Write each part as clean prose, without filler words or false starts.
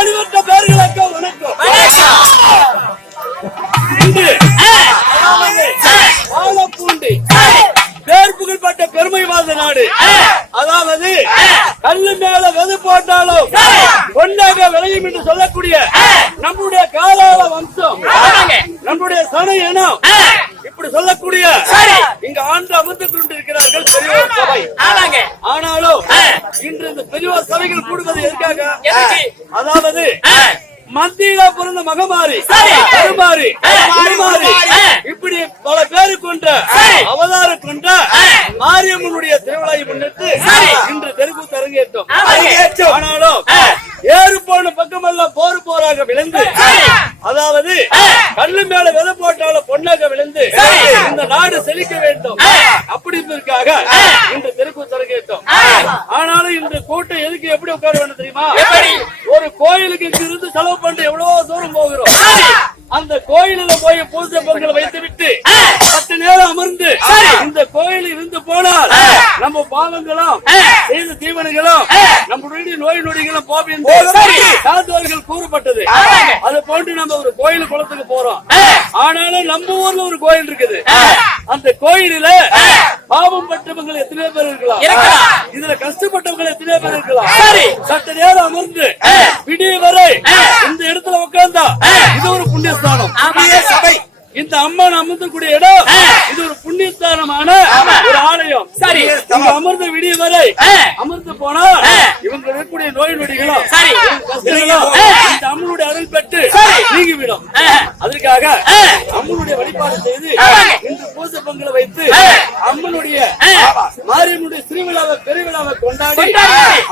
அடிவட்ட பேர்களுக்கு வணக்கம். வாழப்பூண்டி பேர் புகழ்பட்ட பெருமை வாழ்ந்த நாடு. அதாவது கல்லு மேல வெது போட்டாலும் பொன்னாக விளையும் என்று சொல்லக்கூடிய நம்முடைய காலால வம்சம், நம்முடைய சன இனம், இப்படி சொல்லக்கூடிய இங்க ஆண்டு அமர்ந்து கொண்டிருக்கிறார்கள் பெரியோர் சபை. ஆனாலும் இன்று இந்த பெரியோர் சபைகள் கூடுவது எதற்காக? அதாவது மத்தியில பிறந்த மகமாரி, கருமாரி, இப்படி பல பேரு கொண்ட அவதார கொண்ட மாரியம்மனுடைய திருவிழாவை முன்னிட்டு இன்று தெருக்கூத்து அரங்கேற்றம். ஆனாலும் ஏறு போன பக்கமெல்லாம் போர் போராக விளைந்து, அதாவது கல்லு மேல விதை போட்டாலும் பொண்ணாக விளைந்து இந்த நாடு செழிக்க வேண்டும் அப்படின்றதுக்காக இன்று தெருக்கூத்து அரங்கேற்றம். ஆனாலும் இந்த கூட்டம் எதுக்கு எப்படி உட்கார வேண்டும் தெரியுமா? ஒரு கோயிலுக்கு இங்கிருந்து செலவு பண்ணி எவ்வளவு தூரம் போகிறோம். அந்த கோயிலில் போய் பூஜை பொங்கல் வைத்து விட்டு 10 நேரம் அமர்ந்து இந்த கோயில் இருந்து போனால் நம்ம பாவங்களும் செய்த தீவனங்களும் நம்முடைய நோய் நொடிகளும் போகும் சாதுவர்கள் கூறப்பட்டது. அது போன்று நம்ம ஒரு கோயில் குளத்துக்கு போறோம். ஆனாலும் நம்ம ஊர்ல ஒரு கோயில் இருக்குது. அந்த கோயிலில பாவம் பட்டவங்க எத்தனை பேர் இருக்கலாம், இதுல கஷ்டப்பட்டவங்க எத்தனை பேர் இருக்கலாம். சட்ட நேரம் அமர்ந்து விடிய வரை இந்த இடத்துல உட்கார்ந்தா இது ஒரு புண்ணியஸ்தானம். சபை இந்த அம்மன் அமர்ந்தக்கூடிய இடம் இது ஒரு புண்ணியஸ்தானமான ஒரு ஆலயம். சரி, அமர்ந்த விடிய வரை அமர்ந்து போனா இவங்க இருக்கக்கூடிய நோய் நொடிகளும் இந்த அம்மனுடைய அருள் பெற்று நீங்கிவிடும். அதற்காக அம்மனுடைய வழிபாடு செய்து இன்று பூஜை பொங்கலை வைத்து அம்மனுடைய மாரியம்மனுடைய திருவிழாவை பெருவிழாவை கொண்டாடி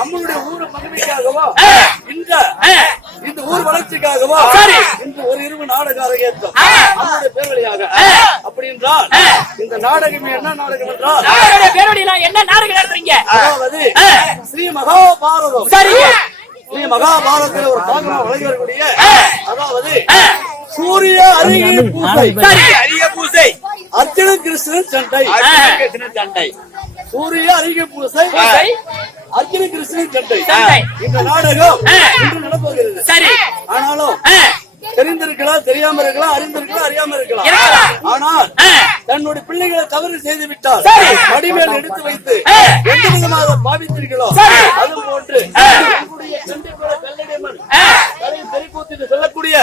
அம்மனுடைய ஊர் மகிமைக்காகவோ இந்த ஊர் வளர்ச்சிக்காகவோ இன்று ஒரு இரவு நாடக அரங்கேற்றம் அம்மனுடைய பேரவழியாக. அப்படி என்றால் இந்த நாடகம் என்ன நாடகம் என்றால் என்ன நாடகம் நடத்துறீங்க? அதாவது ஸ்ரீ மகாபாரதம். ஸ்ரீ மகாபாரதத்தில் ஒரு பாகம் வழங்கி வரக்கூடிய, அதாவது சூரிய அருகிய பூசை, அர்ஜுன கிருஷ்ணன் சண்டை, சூரிய அருகிய பூசை, அர்ஜுன கிருஷ்ணன் சண்டை. இந்த நாடகம் இன்று நடப்போகிறது. ஆனாலும் தெரிந்திருக்கலாம், தெரியாம இருக்கலாம், அறிந்திருக்கலாம், அறியாம இருக்கலாம். ஆனால் தன்னுடைய பிள்ளைகளை தவறு செய்து விட்டால் மடிமேல் எடுத்து வைத்து எந்த விதமாக பாவித்தீர்களோ அது போன்று சொல்லக்கூடிய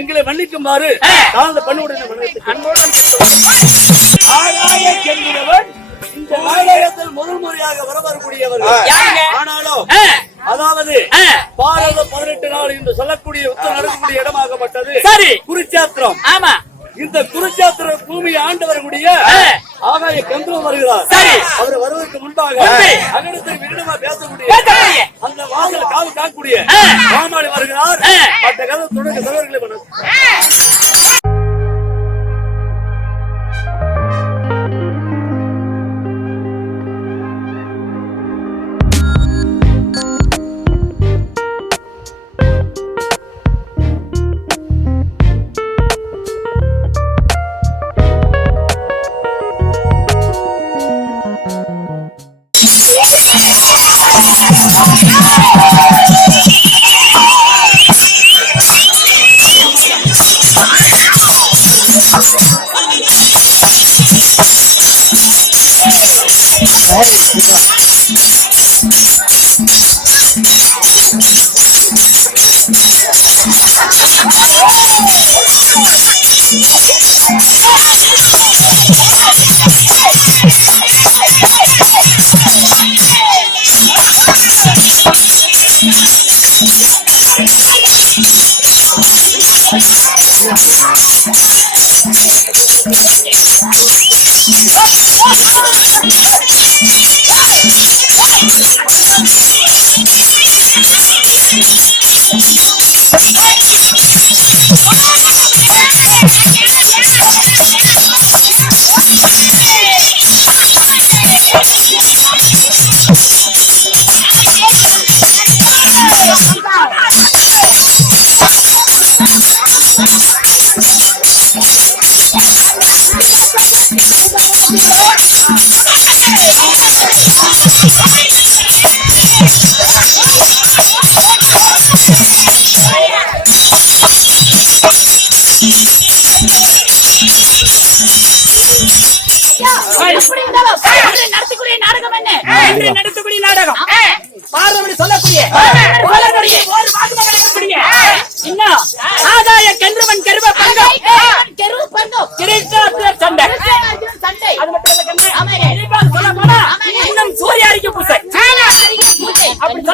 எங்களை மன்னிக்குமாறு தாழ்ந்த பண்ணுடைய இந்த நாடகத்தில் முதல் முறையாக வரக்கூடியவர்கள். ஆனாலும் அதாவது பாரத 18 நாள் என்று சொல்லக்கூடிய யுத்தம் நடக்கக்கூடிய இடமாகப்பட்டது குருச்சேத்திரம். இந்த குருச்சேத்திர பூமியை ஆண்டு வரக்கூடிய ஆகாய கந்தூர் வருகிறார். அவர் வருவதற்கு முன்பாக அகடத்தில் விரிடமா பேசக்கூடிய அந்த வாசல் காவல் காக்கக்கூடிய மாமாளி வருகிறார். மற்ற கதை தொடர்ந்து தலைவர்களை பண்ண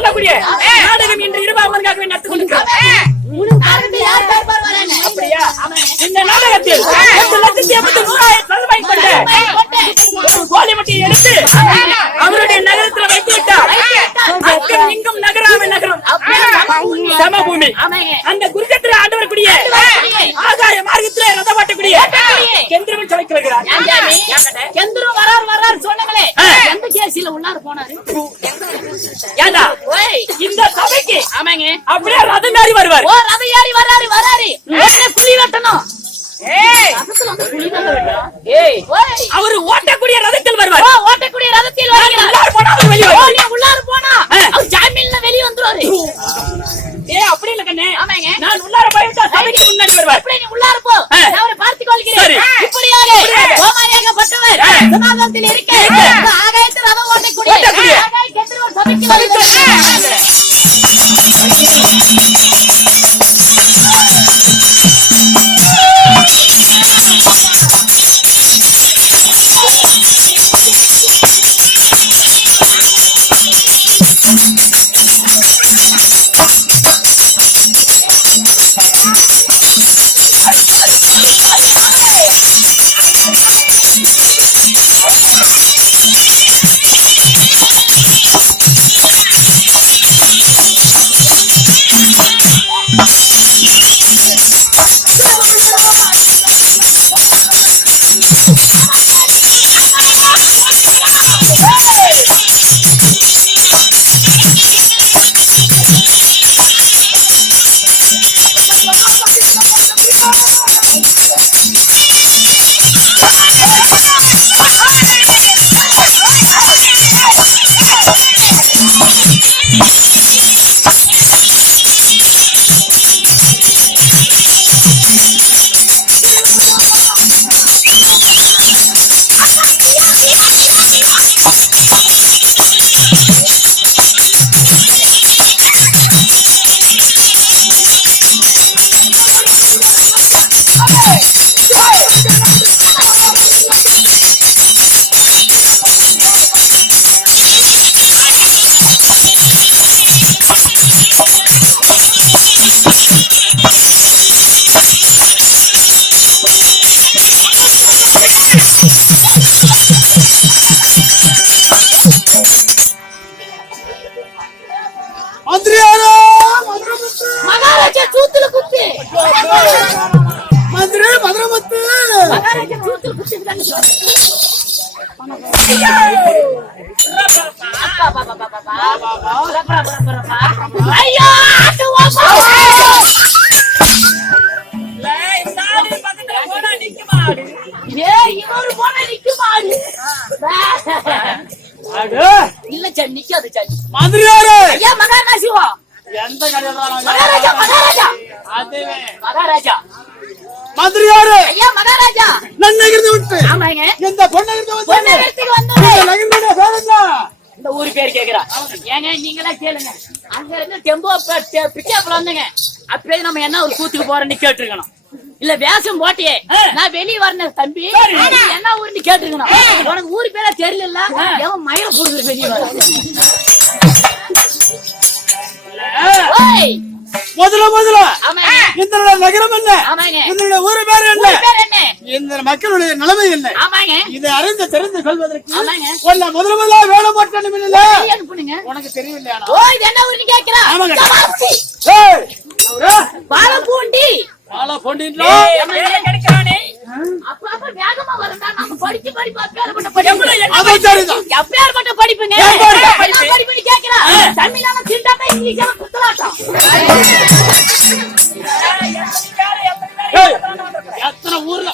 சொல்லக்கூடிய நாடகம் இன்று இருபாமன்காகவே நடத்தி கொண்டிருக்கிறோம். அப்படியா? இந்த நாடகத்தில் 8,80,100,000 கொண்ட ஒரு கோலிமட்டியை எடுத்து அவருடைய நகரத்தில் வைத்து விட்டார். அக்கம் இங்கும் நகராம நகரம் சமபூமி. அந்த குருஜத்தில் ஆண்டு வரக்கூடிய ஆகாய மார்க்கத்திலே ரதம் ஓட்டக்கூடிய கெந்திரவன் சபைக்கு வருகிறார். கெந்திரம் வரார் சொன்னாங்களே, எந்த கேசில உள்ளார போனாரு? ஏண்டா இந்த சபைக்கு அப்படியே ரதம் ஏறி வருவார். ஓ, ரதம் ஏறி வராரு. புலி வெட்டணும். அவரு ஓட்டக்கூடிய ரதத்தில் வருவார். ஓட்டக்கூடிய ரதத்தில் உள்ளார போனா அவர் ஜாமீன்ல வெளியே வந்துருவாரு. அப்படி இல்ல கண்ணே, நான் உள்ளார போய்விட்டா சபைக்கு முன்னாடி வருவார். அப்படி நீ உள்ளார போ, நான் அவரை பார்த்துக் கொள்கிறேன். இப்படியாக கோமாரியாகப்பட்டவர் சனாதனத்தில் இருக்க ஆகாயத்தில் ரதம் ஓட்டக்கூடிய ஆகாய கெந்திரவன் சபைக்கு வருகிறார். மகாராஜா சூத்துல குத்து. மதுரமுத்து மகாராஜா சூத்துல குத்து. ஐயோ இன்னொரு போன நிக்குமாடு இல்ல சார், நிக்காது சார். மதுரையாரு ஐயா மகாராஜா, எந்த கடையில மகாராஜா மதுரையாரு ஐயா மகாராஜா நன்னகிருந்து விட்டு ஆமாங்க இந்த பொன்னகிருந்து பொன்னகரத்துக்கு வந்தோம். இந்த ஊரு பேர் கேக்குறா. ஏங்க நீங்களா கேளுங்க. அங்க இருந்து டெம்போ பிக்கப்ல வந்தங்க. அப்பயே நம்ம என்ன ஒரு கூத்துக்கு போறேன்னு கேட்டிருக்கணும். இல்ல வேஷம் போட்டியே நான் வெளியே வரணும் தம்பி, என்ன ஊருன்னு கேட்டிருக்கணும். உனக்கு ஊரு பேரா தெரியல, எவன் மயில போடுறது வெளியே வர. முதல்ல இந்த நகரம் என்ன, இந்த ஊரு பேர் என்ன, இந்த மக்களுடைய நிலைமை என்ன, இதை அறிந்து தெரிந்து கொள்வதற்கு முதல்ல வேலை மட்டும் உனக்கு தெரியவில்லையா? என்ன ஊருன்னு கேட்கிறேன். பாலப்பூண்டி கிடைக்கிறானே அப்ப வேகமா வரண்டா. நம்ம படிச்சு அப்பேற்பட்ட படிப்புங்க. படிப்பு கேட்கிறேன். தமிழான திண்டாட்டம், இங்கிலீஷான குத்தலாட்டம். எத்தனை ஊர்ல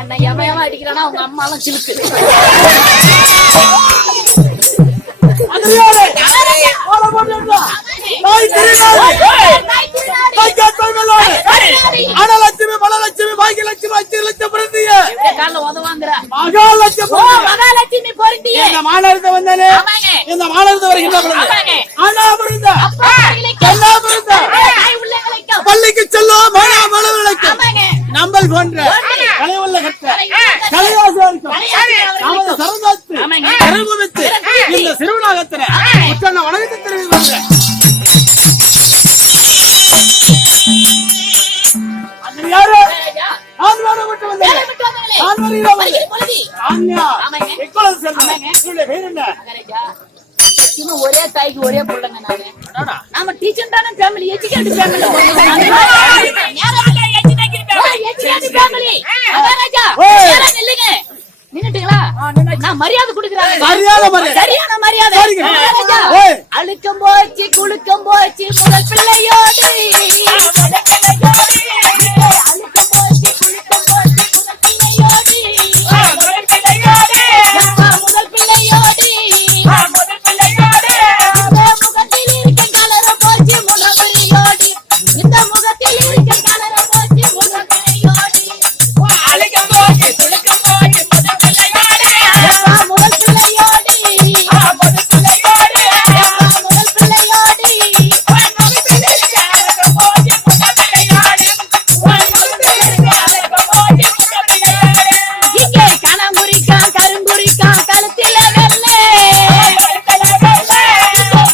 என்ன எமையமா அடிக்கிறானா உங்க அம்மா எல்லாம் சிலுக்கு. அனலட்சுமி பலலட்சுமி பாக்கியலட்சுமி 5 லட்சம் பொருந்திய மகாலட்சுமி பொருந்திய இந்த மாநகரத்தை வந்தானே, இந்த மாநகரத்தை வருகின்ற பள்ளிக்கு செல்லும் மாணவர்களுக்கு நம்பல் போன்ற கலையுள்ள கட்ட கலைவாசம் இந்த சிறுநாகத்தின தாய்க்கு ஒரே பிள்ளைங்க நானு. நாம டீச்சர் தானே family, educated family. Educated family. Maharaja நேரா நில்லுங்க. நின்னுட்டீங்களா? நான் மரியாதை கொடுக்குறேன். சரியான மரியாதை. மகாராஜா அழுக்கம் போச்சு குளுக்கம் போச்சு முதல் பிள்ளையோடு. அழுக்கம் போச்சு குளுக்கம் போச்சு முதல் பிள்ளையோடு. முதல் பிள்ளையோடு. முகத்தில் இருக்கும் கலரம் போச்சு முகப்பிள்ளையோடு. இந்த முகத்தில் இருக்கும் கலரம் போச்சு முகப்பிள்ளையோடு. அழுக்கம் போச்சு குளுக்கம் போச்சு முதல் பிள்ளையோடு. முதல் பிள்ளையோடு. முதல் பிள்ளையோடு. முதல் பிள்ளையோடு. இங்கே கனங்குறிக்கா கருங்குறிக்கா கழுத்தில வெள்ளை.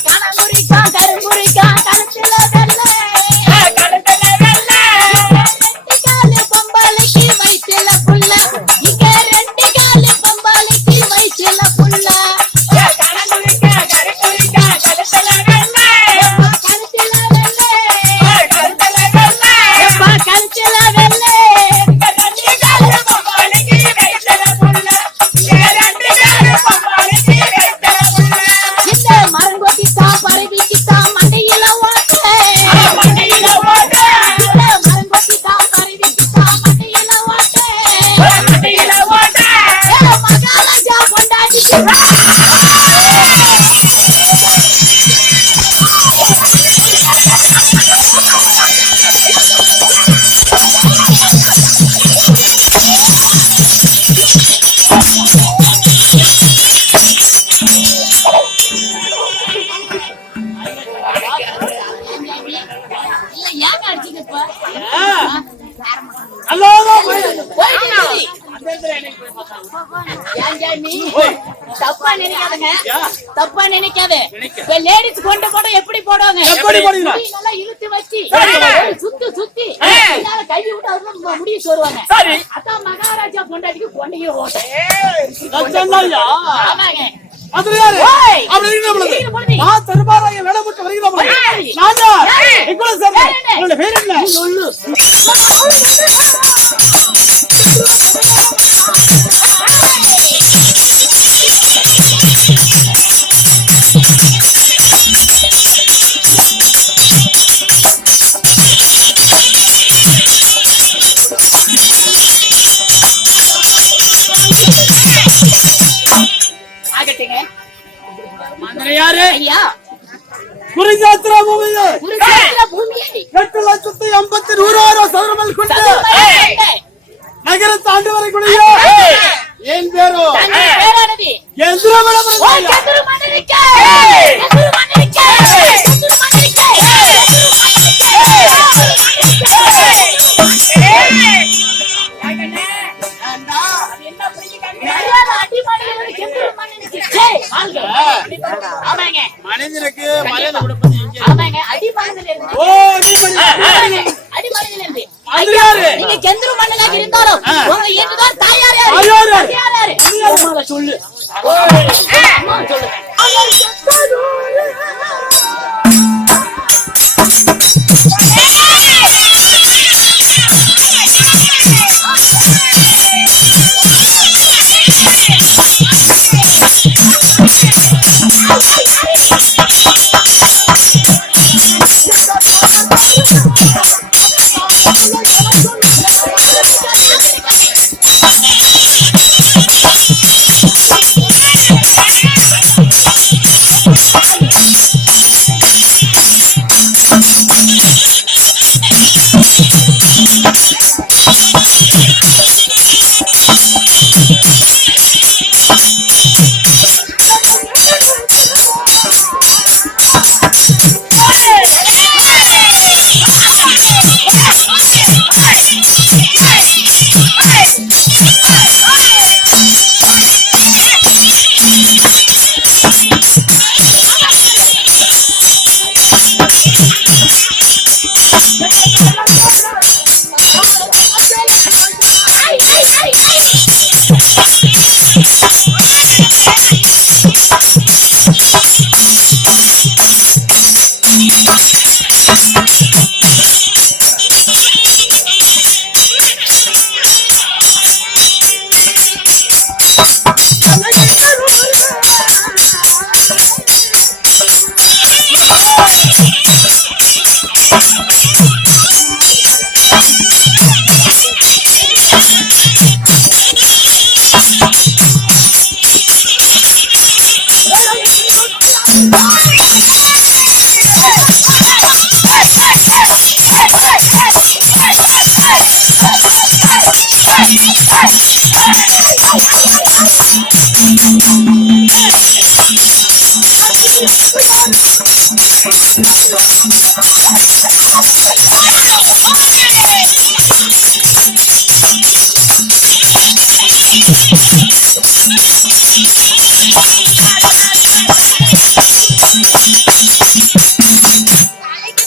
கனங்குறிக்கா கருங்குறிக்கா கழுத்தில வெள்ளை. ரெண்டு காலு பொம்பளைக்கு வயிற்றுல புள்ள. இங்க ரெண்டு காலு பொம்பளைக்கு வயிற்றுல புள்ள. கழுத்தில வெள்ளை. எப்பா கழுத்தில வெள்ளை. இந்த மரங்கொத்திக்கா பரவிக்கிட்டா மண்டையில ஓட்ட. இந்த மரங்கொத்திக்கா பரவிக்கிட்டா மண்டையில ஓட்ட. மகாராஜா கொண்டாடிச்சு. இல்ல ஏங்க அடிச்சீங்க இப்ப? ஏங்க நீ தப்பா நினைக்காதங்க. தப்பா நினைக்காத. இப்ப லேடிஸ் கொண்ட போட எப்படி போடுவாங்க? முடி நல்லா இழுத்து வச்சு ஒரு சுத்து சுத்தி எல்லார கை விட்டு அதுல முடிய சோறுவாங்க. அதான் மகாராஜா பொண்டாட்டிக்கு கொண்டையே ஓட்ட. ஆமாங்க. ஆகட்டுங்க. ஐயா குருஜாத்திர பூமியிலே குருஷேத்திர பூமியை 8,80,100 சதுரமல் கொண்ட நகரத்தை ஆண்டு வரக்கூடிய என் பேரோ பேரானது மனிதனுக்கு மரியாதை கொடுப்பது இங்கே. நீங்க செந்திரு மன்னனாக இருந்தாலும் உங்க இதுதான் தாயார் யாரு? சொல்லு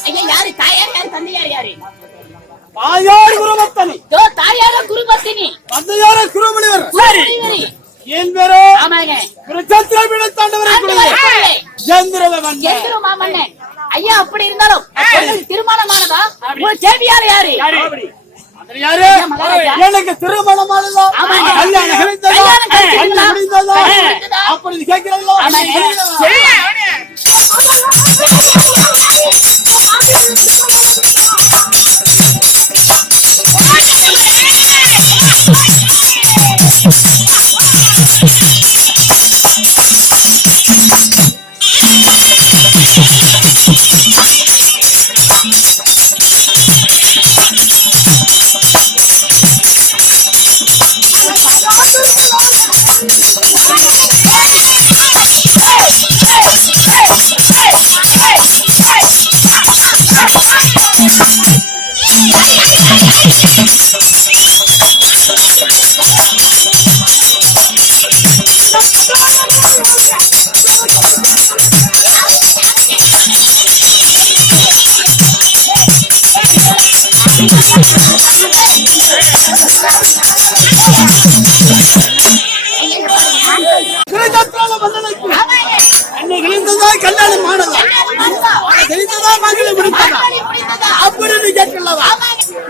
ஐயா யாரு தாயார் யாரு தந்தையார் யாரு? தாயார் குருபத்தனி, தாயார குருபத்தினி, தந்தையார குருமணிவர். சரி. என் பேரோ ஆமாங்க. குருச்சத்திரபீட தாண்டவரை குருவே எந்திர மாமன்னன். ஐயா அப்படி இருந்தாலும் உங்களுக்கு திருமணமானதா? உங்க சேவியார் யாரு? யாரு? எனக்கு திருமணமானதா? ஆமாங்க. கல்யாணம் கழித்ததா? கல்யாணம் கழித்ததா? கல்யாணம் முடிந்ததா? முடிந்ததா? அப்படி கேட்கிறீங்களோ? கல்யாணம் ஆனதா? தெரிந்ததா? மகளை முடித்ததா? அப்படின்னு கேட்கலவா?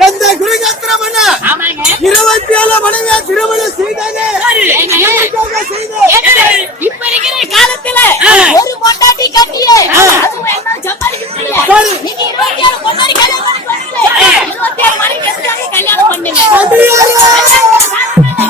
எந்த குருகத்திரம் என்ன 27 மனைவியா திருமணம் செய்தானே? இப்ப இருக்கிற காலத்துல ஒரு பொண்டாட்டி கட்டியே அதுவும் என்ன சம்பாதிக்க முடியல. நீங்க 27 பொண்டாட்டி கல்யாணம் பண்ணீங்க. 27 மனைவி கல்யாணம் பண்ணீங்க. 27 மனைவி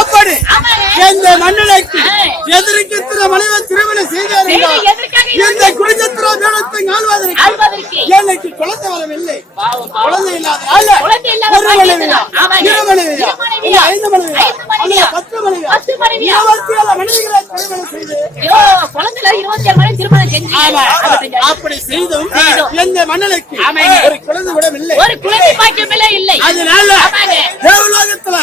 அப்படி எந்த மன்னனுக்கு எதிர்க்கு மனைவி திருமணம் செய்தார் இந்த குருஜத்திர வேடத்தை ஆள்வதற்கு எனக்கு குழந்தை வரவில்லை. குழந்தை இல்லாத ஒரு மனைவியா, இரு மனைவியா, 5 மனைவியா, 10 மனைவியா, 27 மனைவிகளை திருமணம் செய்து குழந்தைல 27 மனைவி திருமணம் செஞ்சு அப்படி செய்தும் எந்த மன்னனுக்கு ஒரு குழந்தை விடவில்லை. ஒரு குழந்தை பாக்கியமே இல்லை. அதனால தேவலோகத்துல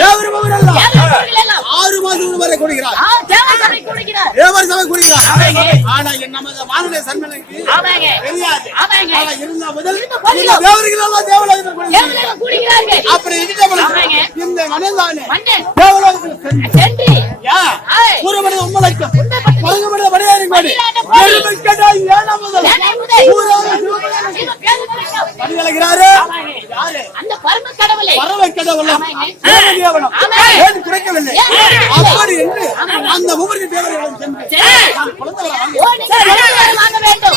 தேவர் மகன் 6 மாதம் வரை கொடுக்கிறார். தேவர் சபை கொடுக்கிறார். ஆனா நமது மாநில சன்மனுக்கு தெரியாது. அவன் இருந்த முதல் தேவர்கள் எல்லாம் தேவலோகத்தில் கொடுக்கிறார்கள். அப்படி இந்த மன்னன் தானே தேவலோகத்தில் சென்று ஒரு மனித உம்மலைக்கும் பங்கு மனித மனிதன் அந்த பரம கடவுளை குறைக்கவில்லை. அப்படி என்று அந்த ஒவ்வொரு தேவர்களும் சென்று வாங்க வேண்டும்.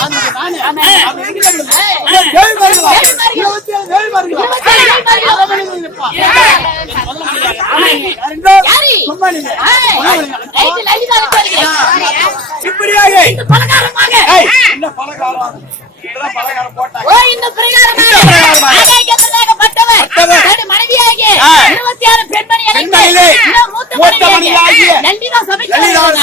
நீங்க லலிதா இப்படியாக பலகாரமாக என்ன பலகாரம் இதெல்லாம் பலகாரம் போட்டாங்க ஓ இந்த பிரகாரமாக ஆரோக்கியத்திலாகப்பட்டவர் மனைவியாகிய 26 பெண்மணிகளை மூத்த மனைவியாகிய லலிதா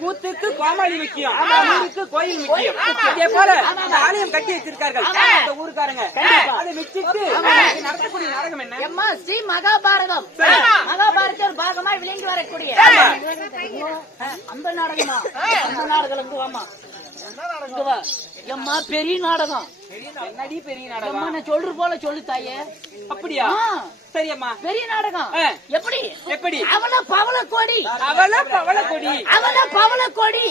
கூத்துக்கு கோமாளி முக்கியம், ஊருக்கு கோயில் முக்கியம். அதே போல ஆலயம் கட்டி வச்சிருக்கார்கள் இந்த ஊருக்காரங்க. அதை வச்சுட்டு நடத்தக்கூடிய நாடகம் என்ன? ஸ்ரீ மகாபாரதம். மகாபாரத ஒரு பாகமாய் விளங்கி வரக்கூடிய அந்த நாடகமா? அந்த நாடகம் வாமா, எம்மா பெரிய நாடகம். என்னடி பெரிய நாடகம்? நான் சொல்ற போல சொல்லு தாயே. அப்படியா? சரியம்மா, பெரிய நாடகம். எப்படி எப்படி? அவள பவள கொடி, அவள பவள கொடி, அவள பவள கொடி,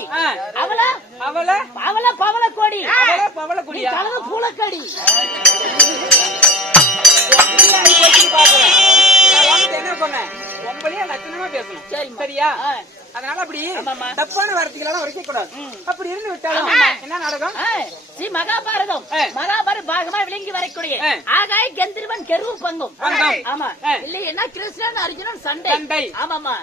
அவள அவள அவள பவள கொடி, அவள பவள கொடியா? கலந்து பூலக்கடி. என்ன சொன்னேன்? ரொம்பவே லட்சணமா பேசணும். சரி, சரியா? அதனால அப்படி தப்பான வார்த்தைகளெல்லாம் உரைக்க கூடாது. அப்படி இருந்து விட்டாலும் என்ன நாடகம்? ஸ்ரீ மகாபாரதம். மகாபாரத பாகமா விளங்கி வரக்கூடிய ஆகாய கந்தர்வன் கெருவு பங்கும். ஆமா, இல்ல என்ன கிருஷ்ணன் அர்ஜுனன் சண்டை. ஆமாமா,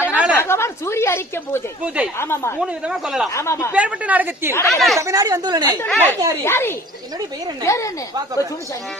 அதனால பகவான் சூரிய அரிக்க பூஜை. ஆமாமா, 3 விதமா சொல்லலாம். ஆமாமா, பேர்பட்ட நாடகத்தில் தமிழ்நாடு வந்துள்ளனே. யாரு? என்னுடைய பெயர் என்ன? பேர் என்ன? சும்சாமி.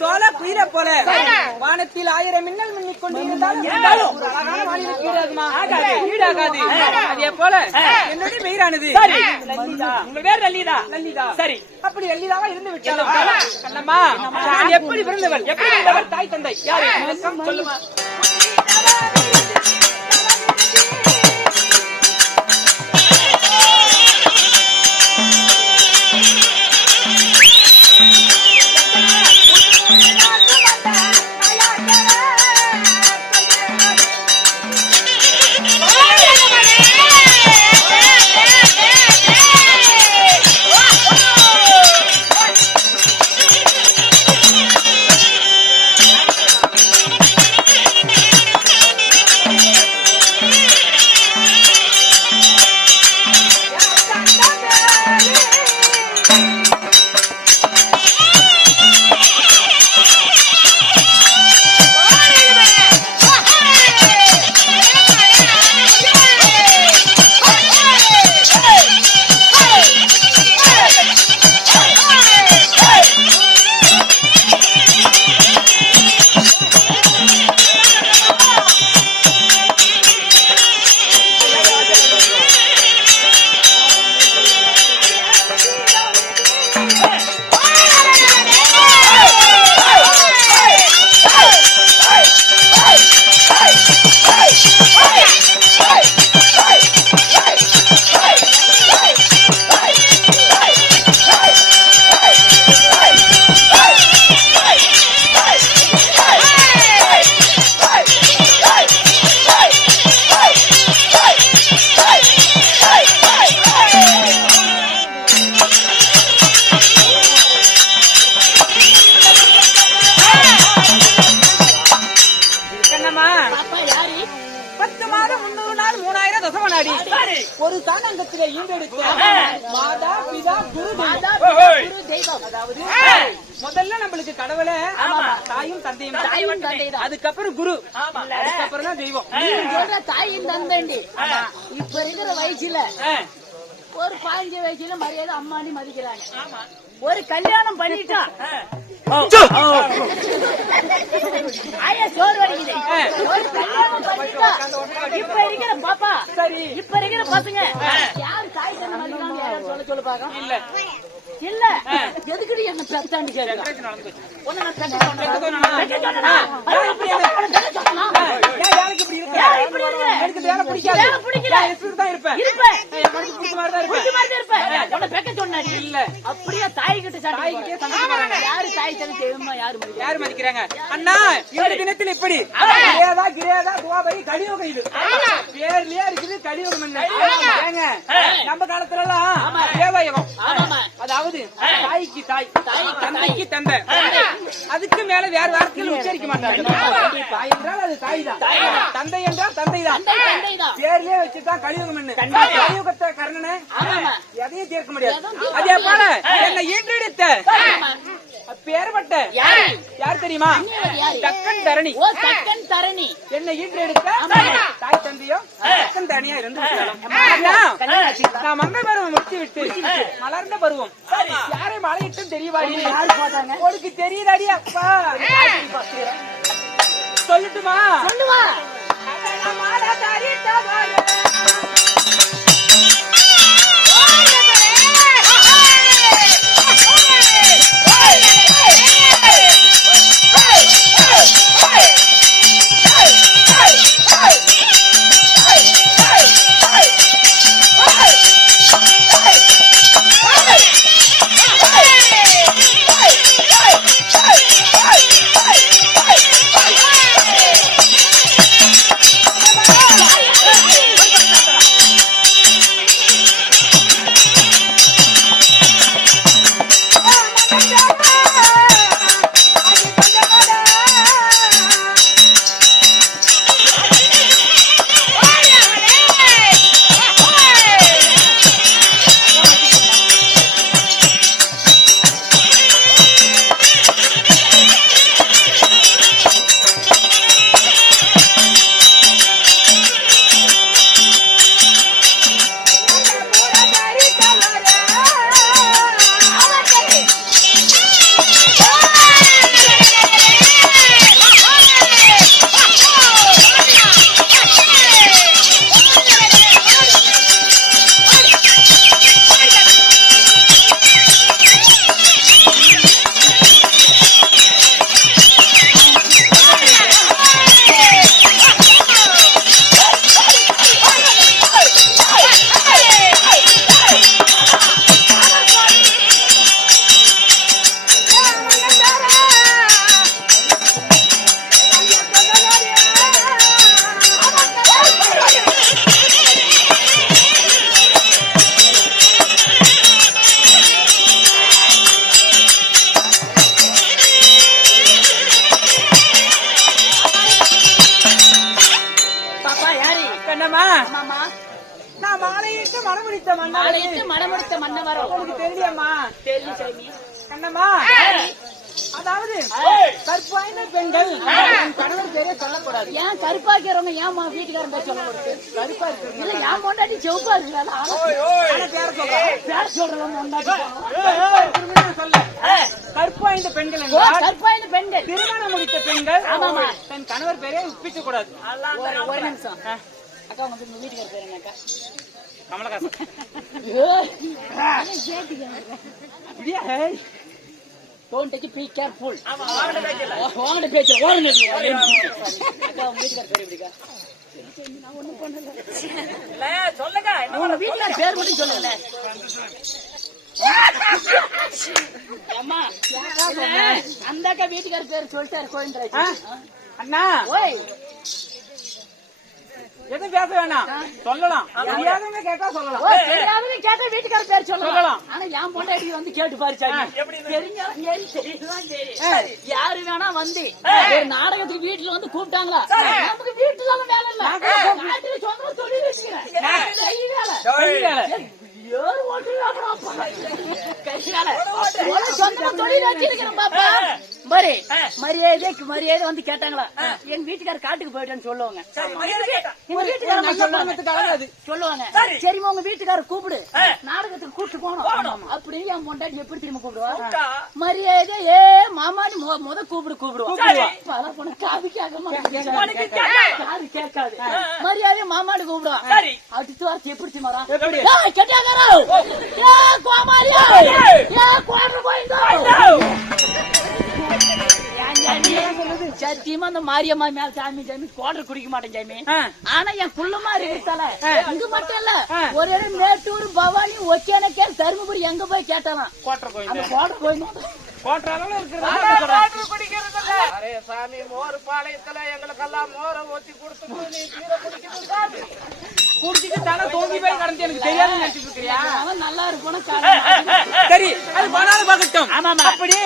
சோழ குயில போல வானத்தில் 1000 மின்னல் மின்னிக் கொண்டிருந்தாலும் ஒரு அழகான வானிலை ஈடாகாது. அதே போல என்னுடைய பெயரானது லலிதா. உங்க பேர் லலிதா? லலிதா. சரி, அப்படி லலிதாவா இருந்து விட்டாலும் கண்ணம்மா, நான் எப்படி பிறந்தவள்? எப்படி பிறந்தவள்? தாய் தந்தை யாரு? சொல்லுமா. ஒரு தானங்கத்திலே ஈண்டெடுத்த மாதா பிதா குரு தெய்வம். அதாவது முதல்ல நம்மளுக்கு கடவுளை தாயும் தந்தையும் தாயும் தந்தைதான். அதுக்கப்புறம் குரு, ஆமா. அதுக்கப்புறம் தான் தெய்வம். நீ சொல்ற தாயும் தந்தைண்டி. இப்ப இருக்கிற வயசுல ஒரு 15 வயசுல மரியாதை அம்மானி மதிக்கிறாங்க. ஒரு கல்யாணம் பண்ணிட்டா ஆயா சோறு வடிக்குது. ஒரு கல்யாணம் பண்ணிட்டா இப்ப இருக்கிற பாப்பா, சரி, இப்ப இருக்கிற பசங்க யாரு தாய் தந்தை மதிக்கிறாங்க? யாரும் சொல்ல பாக்க இல்ல இல்ல. எதுக்குடி என்ன பெத்தாண்டி கேட்க? ஒண்ணு நான் பெத்த சொன்னேன். ஏன் வேலைக்கு இப்படி இருக்க? இப்படி இருக்க? எனக்கு வேலை பிடிக்காது. வேலை பிடிக்கல. இப்படிதான் இருப்பேன். இருப்பேன். என் மனசு பிடிச்ச மாதிரி தான் இருப்பேன். பிடிச்ச மாதிரி தான் இருப்பேன். உன்னை பெக்க சொன்னாடி. இல்ல. அப்படியே தாய் கிட்ட சண்டை தாய்கிட்டே போடுறாங்க. சண்டை போடுறாங்க. யாரு தாய் தந்தை தெரியுமா? யாரு மதிக்கிறாங்க? யாரு மதிக்கிறாங்க? அண்ணா இந்த தினத்தில் இப்படி கிரேதா துவாபரி கலியுகம். இது பேர்லயே இருக்குது கலியுகம். என்ன ஏங்க, நம்ம காலத்துல எல்லாம் தேவயுகம். ஆமாமா. அதாவது தாய்க்கு தாய், தாய்க்கு தந்தைக்கு தந்தை, அதுக்கு மேல வேற வார்த்தைகள் உச்சரிக்க மாட்டாங்க. தாய் என்றால் அது தாய் தான், தந்தை என்றால் தந்தை தான். தந்தை தான். பேர்லயே வச்சுதான் கலியுகம். என்ன கலியுகத்தை கர்ணனை ஆமாமா. எதையும் தீர்க்க முடியாது. அதே போல என்னை ஈன்றெடுத்த பேர்பட்ட யார் தெரியுமா? தக்கன் தரணி. ஓ தக்கன் தரணி. என்னை ஈன்றெடுத்த தாய் தந்தையோ தக்கன் தரணியா இருந்து நான் மங்கை பருவம் முடித்து விட்டு மலர்ந்த பருவம் யாரை மலையிட்டும் தெரியவாடி. உனக்கு தெரியுதாடி அப்பா? சொல்லட்டுமா? சொல்லுவா. நான் மாலையிட்டு மனமுடித்த மன்னவரம் உங்களுக்கு தெரியலையம்மா? தெரியும் சாமி. கண்ணம்மா, அதாவது கற்பாய்ந்த பெண்கள் கணவர் பேரே சொல்லக்கூடாது. ஏன் கருப்பாக்கிறவங்க ஏமா வீட்டுக்காரன் பேர் சொல்லக்கூடாது? கருப்பா இருக்கு இல்ல ஏன் பொண்டாட்டி செவப்பா இருக்கிறாள் பேர் சொல்றவங்க சொல்ல. கற்பாய்ந்த பெண்கள் என்றால் கருப்பாய்ந்த பெண்கள் திருமணம் முடித்த பெண்கள் ஆமாமா தன் கணவர் பேரே உப்பிக்க கூடாது. ஒரு நிமிஷம் அக்கா உங்க வீட்டுக்கார பேர் என்னக்கா? Kamal Haasan. Don't take be careful. வாங்கட பேச்சு ஓரங்க அக்கா உங்க வீட்டுக்கார பேர் எப்படிக்கா? நான் ஒண்ணும் பண்ணல. இல்ல சொல்லுங்க. உங்க வீட்டுக்கார பேர் மட்டும் சொல்லுங்க. அம்மா அந்த அக்கா வீட்டுக்கார பேர் சொல்லிட்டாரு கோயின்ராஜ். அண்ணா ஓய் எதுவும் பேச வேணாம், சொல்லலாம். தெரியாதவங்க கேட்டா சொல்லலாம். தெரியாதவங்க கேட்டா வீட்டுக்கார பேர் சொல்லலாம். ஆனா என் பொண்டாட்டி வந்து கேட்டு பாருச்சாங்க. யாரு வேணா வந்து ஒரு நாடகத்துக்கு வீட்டுல வந்து கூப்பிட்டாங்களா? நமக்கு வீட்டுல வேலை இல்ல, நாட்டுல சொந்த தொழில் வச்சுக்கிறேன். ஏறு ஓட்டுறாங்கப்பா. கையால ஒரு சொந்தமா தொழில் வச்சிருக்கிறேன் பாப்பா. பாரு, மரியாதை வந்து கேட்டாங்களா, எங்க வீட்டுக்காரர் காட்டுக்கு போயிட்டேன்னு சொல்லுவாங்க. எங்க வீட்டுக்காரர் சொல்லுவாங்க, சரிம்மா உங்க வீட்டுக்காரர் கூப்பிடு, நாடகத்துக்கு கூப்பிட்டு போனோம் அப்படின்னு என் பொண்டாட்டி எப்படி திரும்ப கூப்பிடுவா? மரியாதை ஏ மாமான்னு முத கூப்பிடுவோம். பல பொண்ணு காது கேட்காது. மரியாதை மாமான்னு கூப்பிடுவான். அடுத்த வார்த்தை எப்படி திமாரா? கெட்டியாக்காரோ கோமாரியா சத்தியமா அந்த மாரியம்மா மேல சாமி கோட்டர் குடிக்க மாட்டேன் சாமி. ஆனா என் குள்ளமா இருக்கிறதால இங்க மட்டும் இல்ல, ஒரு மேட்டூர் பவானி ஒக்கேனக்கேல் தருமபுரி எங்க போய் கேட்டாலாம் கோட்டர் கோயில் சாமி மோர் பாளையத்துல எங்களுக்கெல்லாம் மோர ஊத்தி கொடுத்து குடிச்சிட்டு தலை தோங்கி போய் கடந்து எனக்கு தெரியாதுன்னு நினைச்சிட்டு இருக்கிறியா? நல்லா இருக்கும். சரி, அது போனாலும் பார்க்கட்டும். அப்படி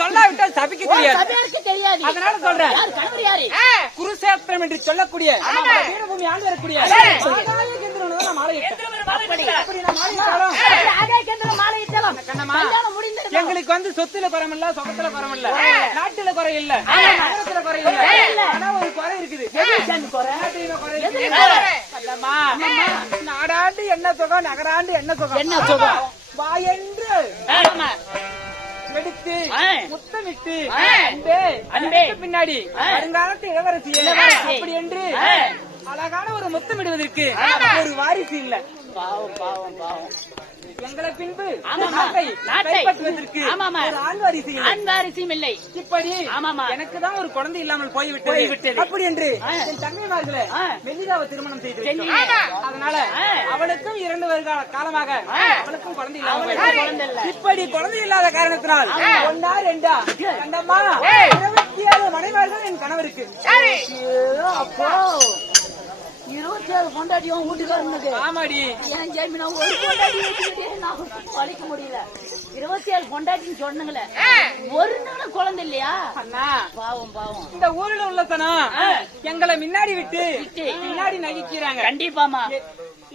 சொல்லாவிட்டா சபைக்கு தெரியாது, அதனால சொல்றேன். யாரு? குருசேத்திரம் என்று சொல்லக்கூடிய வீரபூமி ஆண்டு வரக்கூடிய எங்களுக்கு வந்து சொத்துல குறமில்ல, சொகத்துல குறமில்ல, நாட்டுல குறை இல்ல, நகரத்துல குறை இல்ல. ஆனா ஒரு குறை இருக்குது. நாடாண்டு என்ன சுகம், நகராண்டு என்ன சுகம்? என்ன சுகம்? வாயென்று எடுத்து முத்தமிட்டு அன்பே பின்னாடி வருங்காலத்து இளவரசியே அப்படி என்று அழகான ஒரு முத்தமிடுவதற்கு ஒரு வாரிசு இல்ல. பாவம் பாவம் பாவம். எங்களை பின்பு நாட்டை கைப்பற்றுவதற்கு ஒரு ஆண் வாரிசும் இல்லை. இப்படி எனக்கு தான் ஒரு குழந்தை இல்லாமல் போய்விட்டது. அப்படி என்று என் தங்கைமார்களை மெல்லிதாவை திருமணம் செய்து, அதனால அவளுக்கும் 2 வருட காலமாக அவளுக்கும் குழந்தை இல்லாமல், இப்படி குழந்தை இல்லாத காரணத்தினால் 1 2 கண்டம்மா 27 மனைவார்கள் என் கணவருக்கு. அப்போ 27 கொண்டாடியும் வீட்டுக்காரனுக்கு. ஆமாடி, என் ஜாமீனா ஒரு கொண்டாடி நான் வலிக்க முடியல. 27 கொண்டாடின்னு சொன்னங்களே, ஒரு நாள் குழந்தை இல்லையா? அண்ணா பாவம் பாவம். இந்த ஊர்ல உள்ளதனா எங்களை முன்னாடி விட்டு பின்னாடி நகைக்கிறாங்க. கண்டிப்பாமா.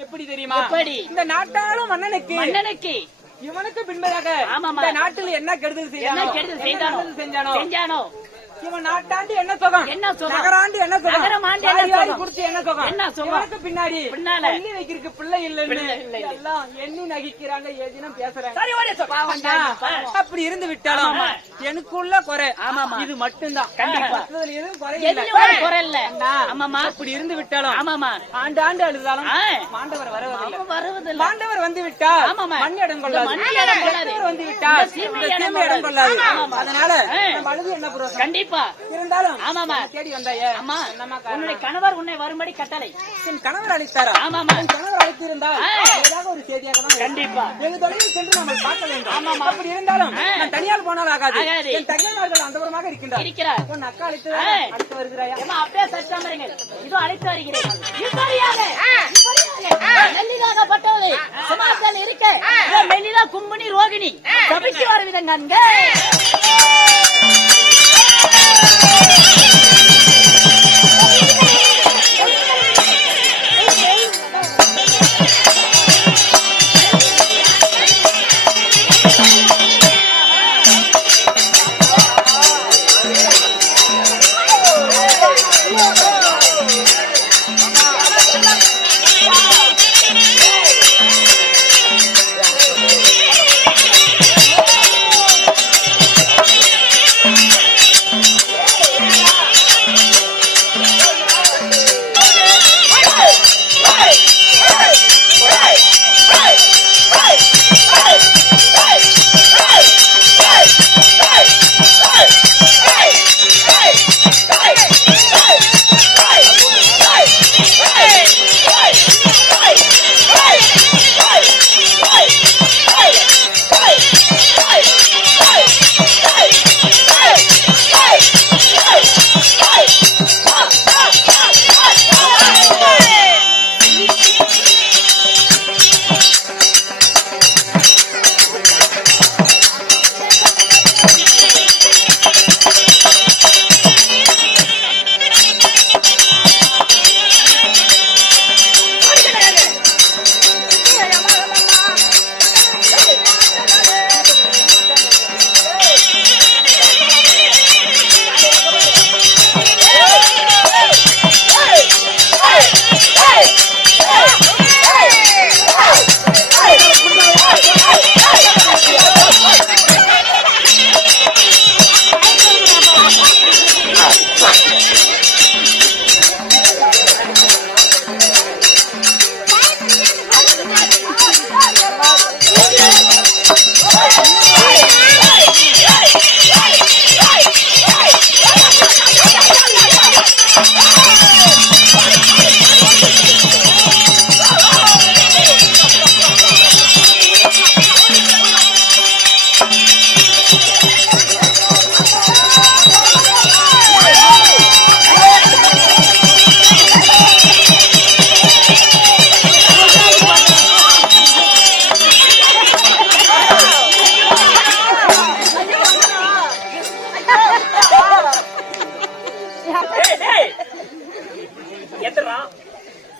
எப்படி தெரியுமா? எப்படி? இந்த நாட்டாளும் மன்னனுக்கு இவனுக்கு பின்பதாக இந்த நாட்டில் என்ன கெடுதல் செஞ்சானோ இவன் நாட்டாண்டு என்ன சுகம், நகராண்டு என்ன சுகம், குடிச்சு என்ன சுகம், இவனுக்கு பின்னாடி எண்ணி வைக்கிறதுக்கு பிள்ளை இல்லைன்னு எல்லாம் எண்ணி நகிக்கிறாங்க, ஏதினம் பேசுறாங்க. அப்படி இருந்து விட்டாலும் எனக்குள்ள குறை இது மட்டும்தான். எதுவும் குறை இல்ல. அப்படி இருந்து விட்டாலும் ஆண்டாண்டு அழுதாலும் மாண்டவர் வருவதில்லை. மாண்டவர் வந்து விட்டால் மண் இடம் கொள்ளாது, வந்து விட்டால் இடம் கொள்ளாது. அதனால அழுது என்ன புரோசம்? கண்டிப்பா இருந்தாலும் தேடி வந்தாயே உன்னுடைய கணவர் உன்னை வரும்படி கட்டளை என் கணவர் அளித்தாரா? என் கணவர் அளித்திருந்தால் ஏதாவது ஒரு செய்தியாக தான். கண்டிப்பா வெகு தொலைவில் சென்று நம்ம பார்க்க வேண்டும். அப்படி இருந்தாலும் நான் தனியால் போனால் ஆகாது. என் தங்கைமார்கள் அந்தபுரமாக இருக்கின்றார். உன் அக்கா அழைத்து வருகிறாயா? அப்படியே சற்றாமருங்கள், இதோ அழைத்து வருகிறேன். நெல்லிதாகப்பட்டது சமாச்சாரம் இருக்க மெல்லிதா கும்பனி ரோகிணி சபைக்கு வர விதங்க.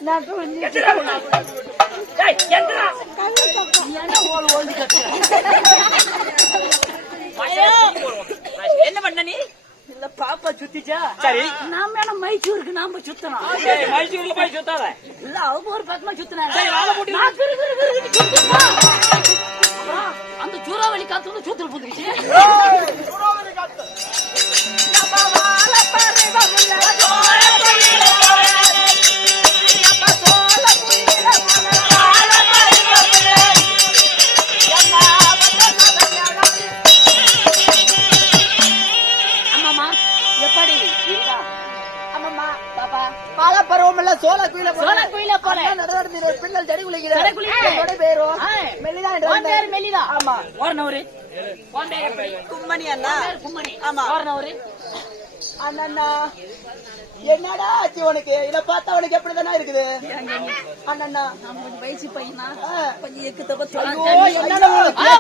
நான் என்ன பண்ண நீ இல்ல பாப்பா சுத்திச்சா சரி நாம என்ன மைசூருக்கு நாம சுத்தணும் மைசூர்ல போய் சுத்தாத இல்ல அவங்க ஒரு பக்கமா சுத்தினாங்க சரி வாழ போட்டு அந்த சூறாவளி காத்து வந்து சூத்துல புந்துச்சு சோழ குயில போல பின்னல் செடி குளிக்கிற பேரோ மெல்லிதா மெல்லிதா ஆமா ஓர்னவரு கும்மணி அண்ணா கும்மணி ஆமா ஓர்னவரு அண்ணா என்னடா ஆச்சு உனக்கு இத பார்த்தா உனக்கு எப்படிதானா இருக்குது அண்ணா வயசு பையனா ஆ. கொஞ்சம் எக்கு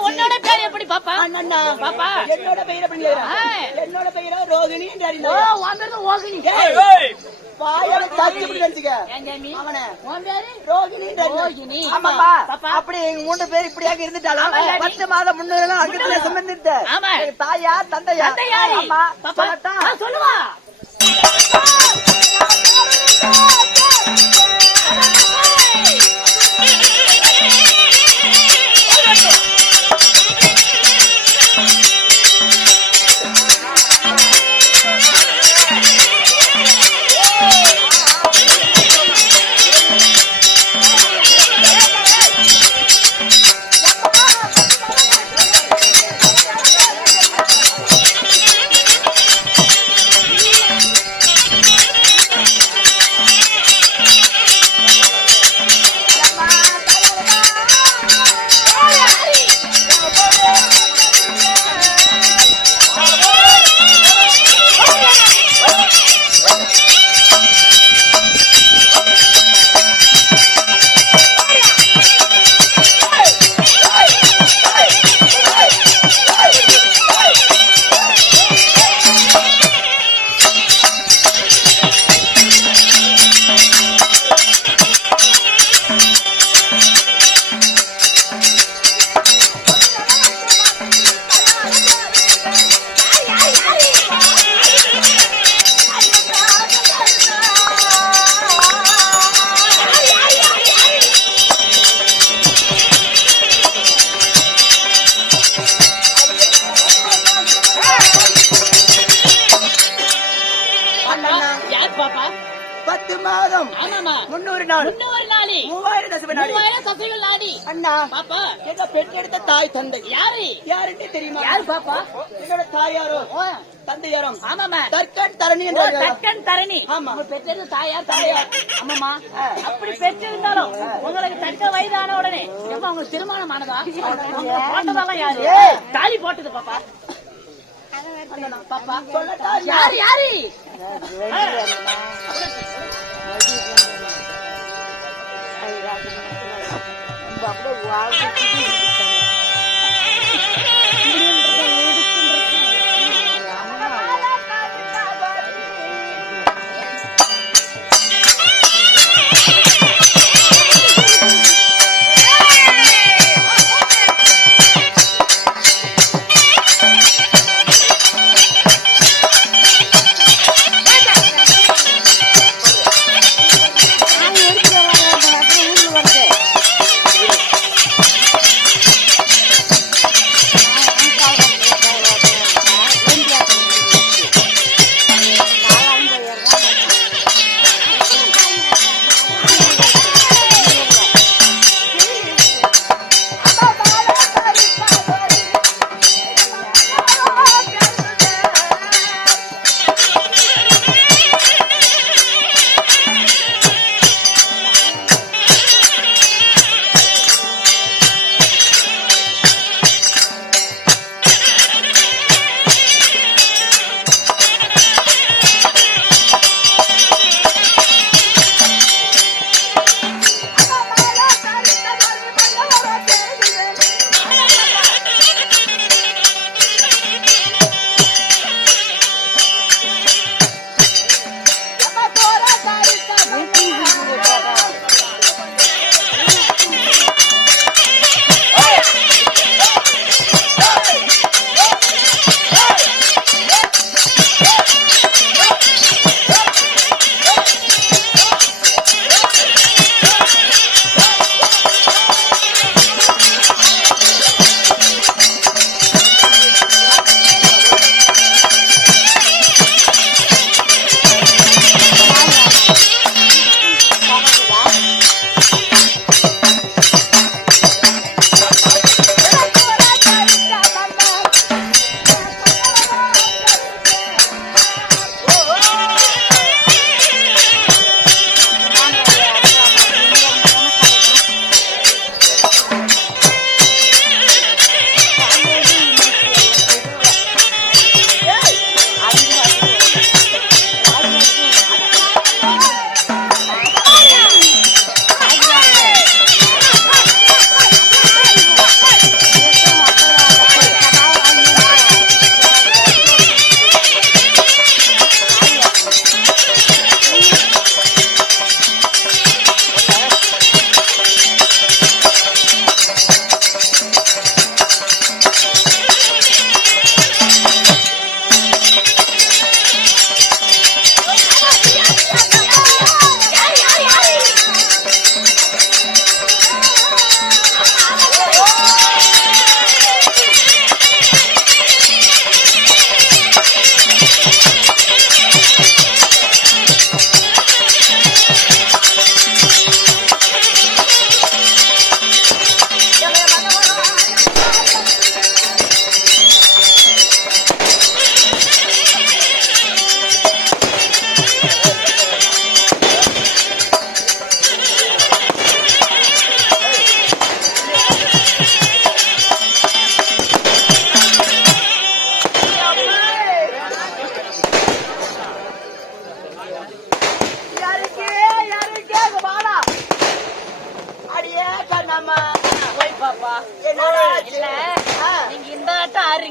உன்னோட பேர் எப்படி பாப்பா அண்ணா பாப்பா என்னோட பெயரை பண்ணி என்னோட பெயரோ ரோகிணி ஓகினி வாயால தச்சு நினைச்சுக்க அவனை ரோகிணி ரோகிணி ஆமாப்பா அப்படி எங்க 3 பேர் இப்படியாக இருந்துட்டாலும் 10 மாதம் முன்னே அங்கத்துல சுமந்துட்ட ஆமா. தாயா தந்தையா ஆமா பாப்பா சொல்லட்டா? சொல்லுவா யார் பாப்பா 10 மாதம் ஆமாமா 300 நாள் 300 நாளி 3000 தசம நாள் 3000 தசைகள் நாடி அண்ணா பாப்பா எங்க பெற்றெடுத்த தாய் தந்தை யாரு யாருன்னு தெரியுமா யாரு பாப்பா என்னோட தாயாரோ ஓ தந்தையாரும் ஆமாமா தற்கன் தரணி ஓ, என்ற தக்கன் தரணி ஆமா. உங்க பெற்றது தாயார் தாயார் ஆமாமா அப்படி பெற்றிருந்தாலும் உங்களுக்கு தக்க வயதான உடனே எப்ப உங்களுக்கு திருமணம் ஆனதா போட்டதெல்லாம் யாரு ஏய். தாலி போட்டது பாப்பா பாப்பா சொல்லட்டா யாரு யாரு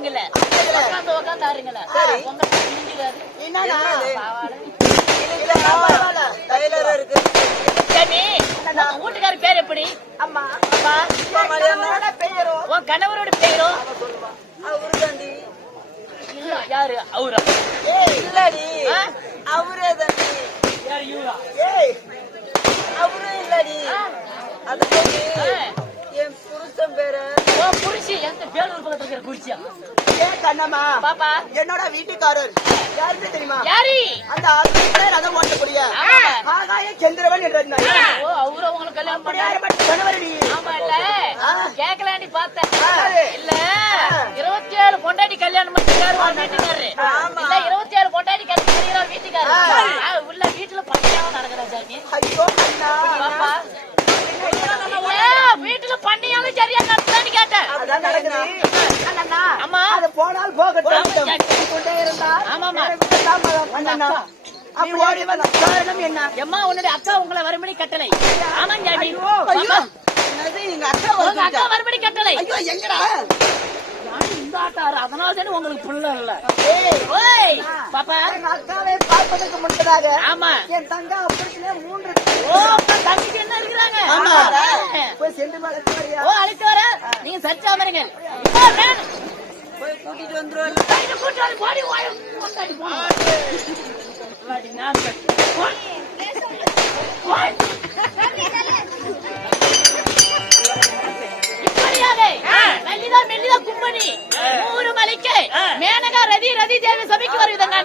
ஆடுறீங்கல்ல உட்காந்து ஆடுறீங்களா உங்க நீங்கிறாரு என்னடா இல்ல டைலரா இருக்கு சரி வீட்டுக்கார பேர் எப்படி அம்மா அப்பா என்னோட பேரோ உன் கணவரோட பேரும் அவருதாண்டி இல்ல யாரு அவரா ஏய் இல்லடி அவரே தாண்டி யாரு இவரா ஏய் அவரே இல்லடி அது என் புருஷன் பேரு ஓ புருஷி எந்த பேலூர் பக்கத்துல இருக்கிற குறிச்சியா ஏ கண்ணம்மா பாப்பா என்னோட வீட்டுக்காரர் யாருன்னு தெரியுமா யாரு அந்த ஆளுநரை ரதம் ஓட்டக்கூடிய ஆகாய சந்திரவன் என்றார் ஓ அவரு உங்களுக்கு கல்யாணம் பண்ண கணவரடி ஆமா இல்ல கேக்கலாண்டி பார்த்தேன் இல்ல 27 பொண்டாட்டி கல்யாணம் பண்ணிருக்காரு ஒரு வீட்டுக்காரரு இல்ல 27 பொண்டாட்டி கல்யாணம் பண்ணிருக்காரு வீட்டுக்காரரு உள்ள வீட்டுல பண்டிகையா நடக்குதா சாமி ஐயோ அண்ணா பாப்பா வீட்டுல பண்டிகையாலும் சரியா நடக்குதான்னு கேட்டேன் அதான் நடக்குது அண்ணா ஆமா அது போனால் போகட்டும் கொண்டே இருந்தா ஆமாமா அண்ணா நீ ஓடி வந்த காரணம் என்ன எம்மா உன்னுடைய அக்கா உங்களை வரும்படி கட்டளை ஆமாங்க சாமி ஐயோ என்னது எங்க அக்கா உங்க அக்கா வரும்படி கட்டளை ஐயோ எங்கடா நானும் இந்த ஆட்டாரு அதனால தானே உங்களுக்கு புள்ள இல்ல ஏய் ஓய் பாப்பா எங்க அக்காவை பார்ப்பதற்கு முன்பதாக ஆமா என் தங்க அப்படியே 3 ஓ அப்ப தம்பிக்கு என்ன இருக்கிறாங்க ஆமா. ஆ. போய் சென்று வளர்த்து வரியா ஓ அழைத்து வர நீங்க சரிச்சா வரீங்க போய் கூட்டிட்டு வந்துருவோம் கூட்டு வந்து போடி ஓடி போ வாடி நான் இப்படியாக மெல்லிதா மெல்லிதா கும்பனி 100 மலைக்கு மேனகா ரதி ரதி தேவி சபைக்கு வருவதங்க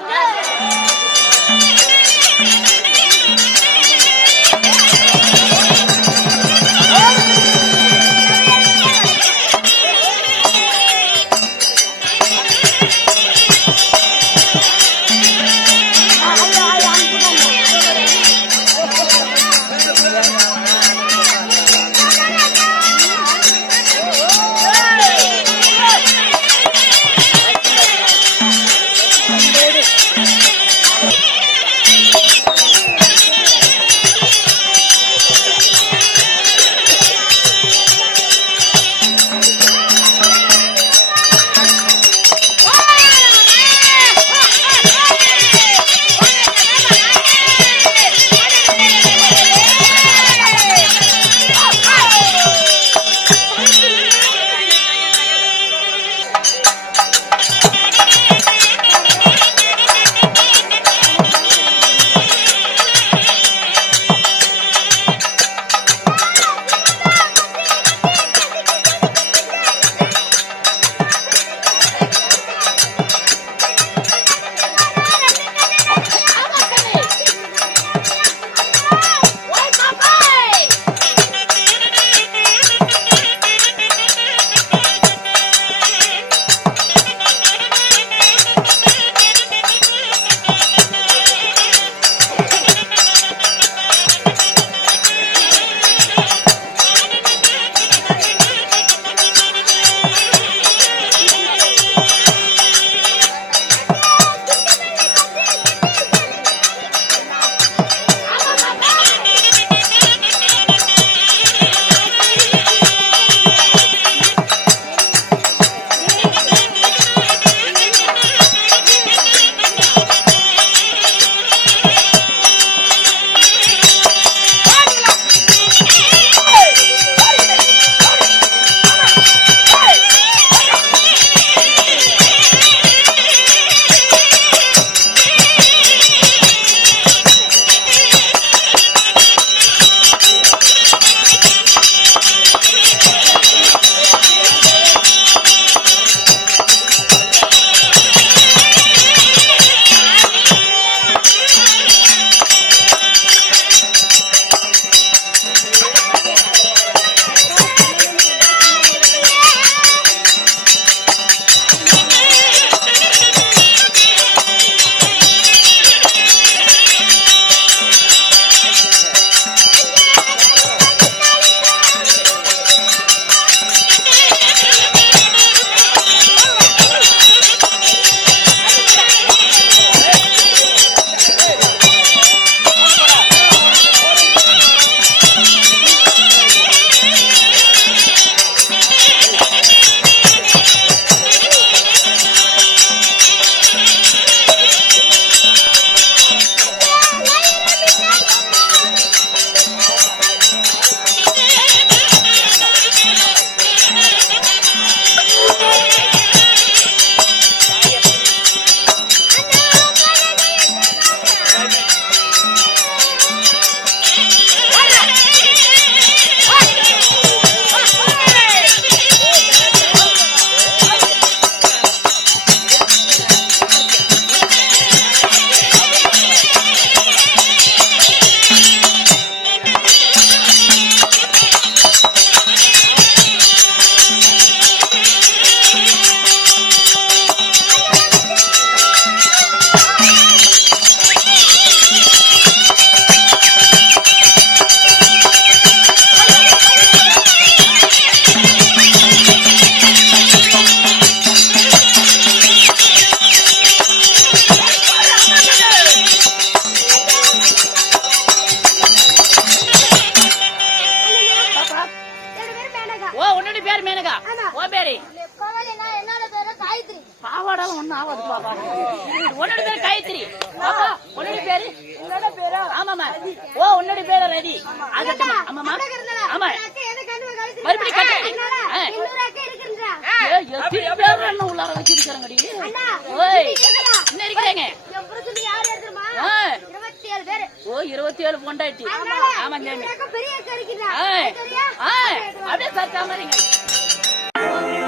ஓ 27 பொண்டாட்டி ஆமா சாமி பெரிய கறிக்குதா அப்படியே சத்தா மாதிரிங்க